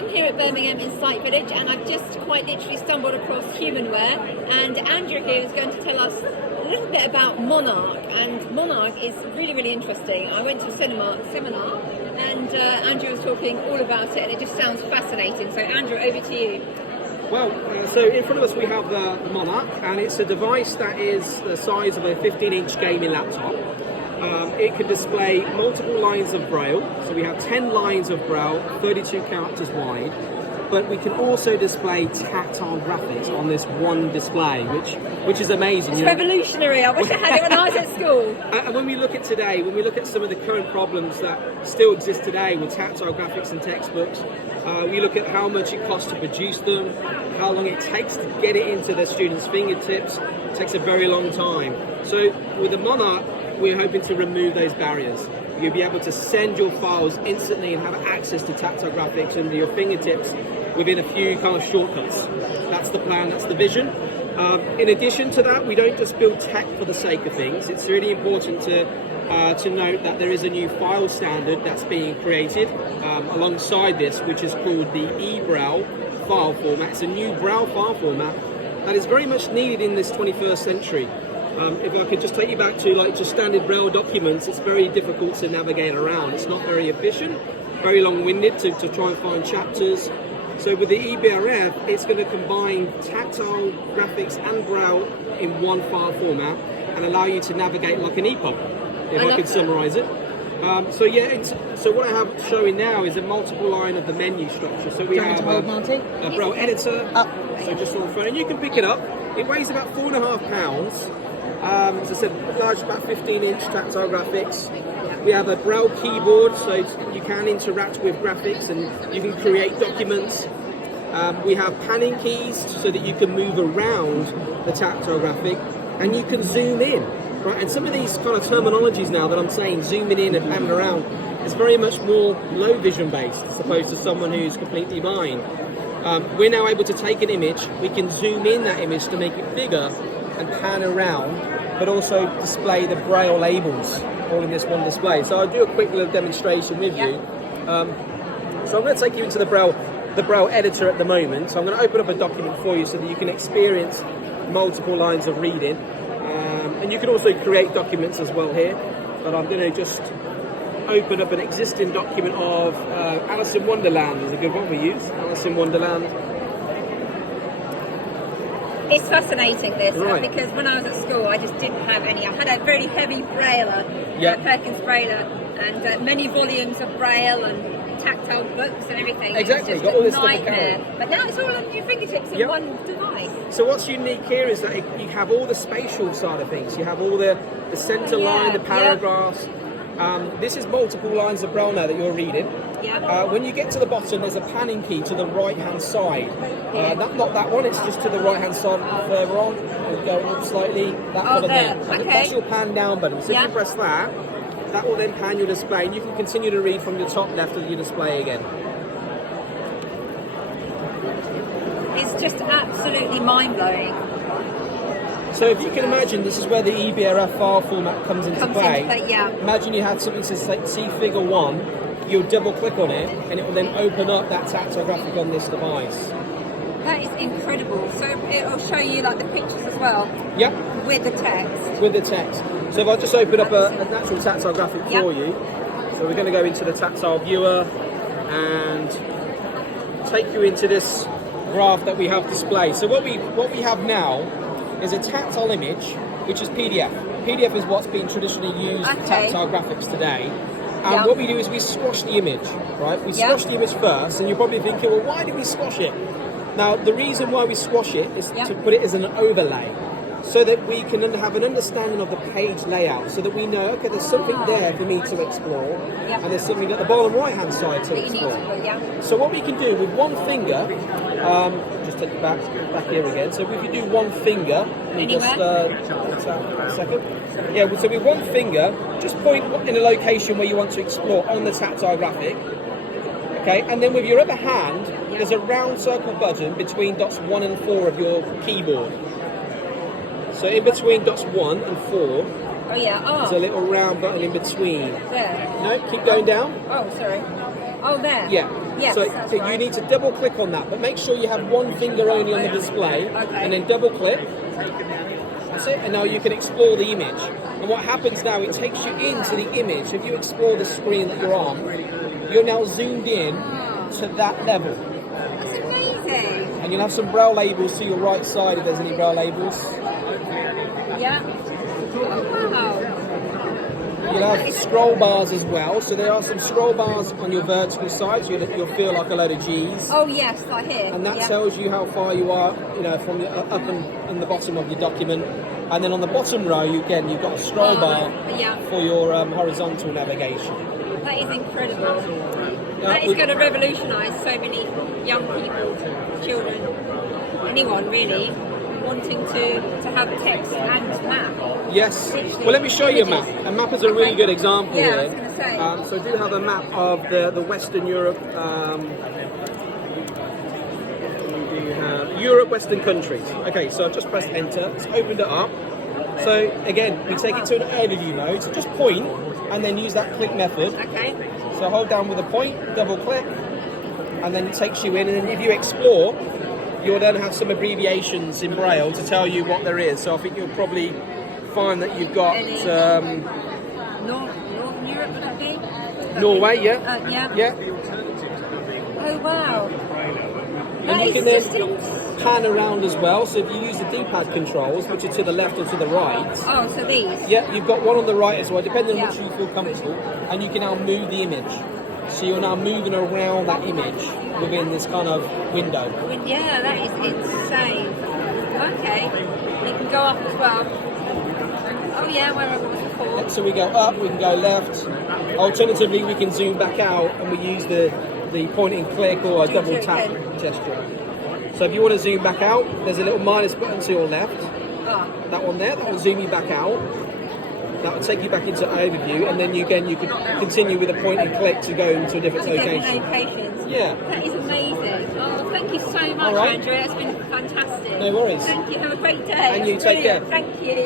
am here at Birmingham in Sight Village, and I've just quite literally stumbled across Humanware, and Andrew here is going to tell us a little bit about Monarch, and Monarch is really, really interesting. I went to a seminar, and Andrew was talking all about it, and it just sounds fascinating. So Andrew, over to you. Well, so in front of us we have the Monarch, and it's a device that is the size of a 15-inch gaming laptop. It can display multiple lines of braille, so we have 10 lines of braille, 32 characters wide, but we can also display tactile graphics on this one display, which is amazing. It's revolutionary. I wish I had it when I was at school. And when we look at today, when we look at some of the current problems that still exist today with tactile graphics and textbooks, we look at how much it costs to produce them, how long it takes to get it into the students' fingertips. It takes a very long time. So with the Monarch, we're hoping to remove those barriers. You'll be able to send your files instantly and have access to tactile graphics into your fingertips within a few kind of shortcuts. That's the plan, that's the vision. In addition to that, we don't just build tech for the sake of things. It's really important to note that there is a new file standard that's being created alongside this, which is called the eBraille file format. It's a new Braille file format that is very much needed in this 21st century. If I could just take you back to just standard Braille documents, it's very difficult to navigate around. It's not very efficient, very long-winded to try and find chapters. So with the eBRF, it's going to combine tactile graphics and Braille in one file format and allow you to navigate like an EPUB, if I could summarise it. So what I have showing now is a multiple line of the menu structure. So we have a Braille editor, so just on the phone, and you can pick it up. It weighs about 4.5 pounds. As I said, large, about 15-inch tactile graphics. We have a Braille keyboard, so you can interact with graphics and you can create documents. We have panning keys so that you can move around the tactile graphic, and you can zoom in. Right? And some of these kind of terminologies now that I'm saying, zooming in and panning around, is very much more low vision based as opposed to someone who's completely blind. We're now able to take an image, we can zoom in that image to make it bigger and pan around, but also display the Braille labels all in this one display. So I'll do a quick little demonstration with you. So I'm going to take you into the Braille editor at the moment. So I'm going to open up a document for you so that you can experience multiple lines of reading. And you can also create documents as well here. But I'm going to just open up an existing document of Alice in Wonderland is a good one we use. Alice in Wonderland. It's fascinating this, because when I was at school I just didn't have any. I had a very heavy brailler, Perkins brailler, and many volumes of braille and tactile books and everything. Exactly, it's got all this nightmare. stuff. But now it's all on your fingertips in one device. So what's unique here is that you have all the spatial side of things. You have all the centre line, the paragraphs. This is multiple lines of Braille now that you're reading. When you get to the bottom, there's a panning key to the right-hand side. Not that one, it's just to the right-hand side further on. We'll go up slightly. That's your pan down button. So if you press that will then pan your display, and you can continue to read from your top left of your display again. It's just absolutely mind-blowing. So if you can imagine, this is where the eBRF file format comes into play. Imagine you had something that says like see figure 1, you'll double click on it and it will then open up that tactile graphic on this device. That is incredible. So it'll show you like the pictures as well? Yep. With the text? With the text. So if I just open up a natural tactile graphic for you, so we're going to go into the tactile viewer and take you into this graph that we have displayed. So what we have now is a tactile image, which is PDF. PDF is what's been traditionally used for tactile graphics today. And what we do is we squash the image, right? We squash the image first, and you're probably thinking, well, why did we squash it? Now, the reason why we squash it is to put it as an overlay, so that we can have an understanding of the page layout, so that we know, okay, there's something there for me to explore, and there's something at the bottom right-hand side to explore. So what we can do with one finger, just take it back here again. So if you do one finger, just a second. Yeah, so with one finger, just point in a location where you want to explore on the tactile graphic. Okay, and then with your other hand, there's a round circle button between dots 1 and 4 of your keyboard. So in between dots 1 and 4, there's a little round button in between. There. No, keep going down. Oh, sorry. Oh, there. Yeah. Yes, so that's you right. need to double click on that, but make sure you have one finger only on the display, and then double click. That's it, and now you can explore the image. And what happens now, it takes you into the image. If you explore the screen that you're on, you're now zoomed in to that level. That's amazing. And you'll have some braille labels to your right side if there's any braille labels. Yeah. Oh, wow. You'll have scroll bars as well. So there are some scroll bars on your vertical side, so you'll feel like a load of G's. Oh yes, I hear. And that tells you how far you are, from the up and the bottom of your document. And then on the bottom row, you've got a scroll bar for your horizontal navigation. That is incredible. That is going to revolutionise so many young people, children, anyone really, wanting to have text and map. Yes. Well, let me show you a map. A map is a really good example Yeah, here. I was going to say. So I do have a map of the Western Europe. Europe, Western countries. Okay, so I've just pressed enter, it's opened it up. So again, we take it to an overview mode, so just point and then use that click method. Okay. So hold down with a point, double click, and then it takes you in, and then if you explore, you'll then have some abbreviations in Braille to tell you what there is. So I think you'll probably find that you've got Northern Europe, would that be? Norway, yeah. Yeah. Oh wow. And you can then pan around as well. So if you use the D-pad controls, which are to the left or to the right. Oh, so these? Yeah, you've got one on the right as well, depending on which you feel comfortable. And you can now move the image. So you're now moving around that image within this kind of window. Yeah, that is insane. Okay. You can go up as well. Oh yeah, where I was before. So we go up, we can go left. Alternatively, we can zoom back out and we use the point and click or a double tap gesture. So if you want to zoom back out, there's a little minus button to your left. That one there, that will zoom you back out. That will take you back into overview, and then you could continue with a point and click to go into a different location. Yeah. That is amazing. Oh, thank you so much, Andrea. It's been fantastic. No worries. Thank you. Have a great day. And you take care. Thank you.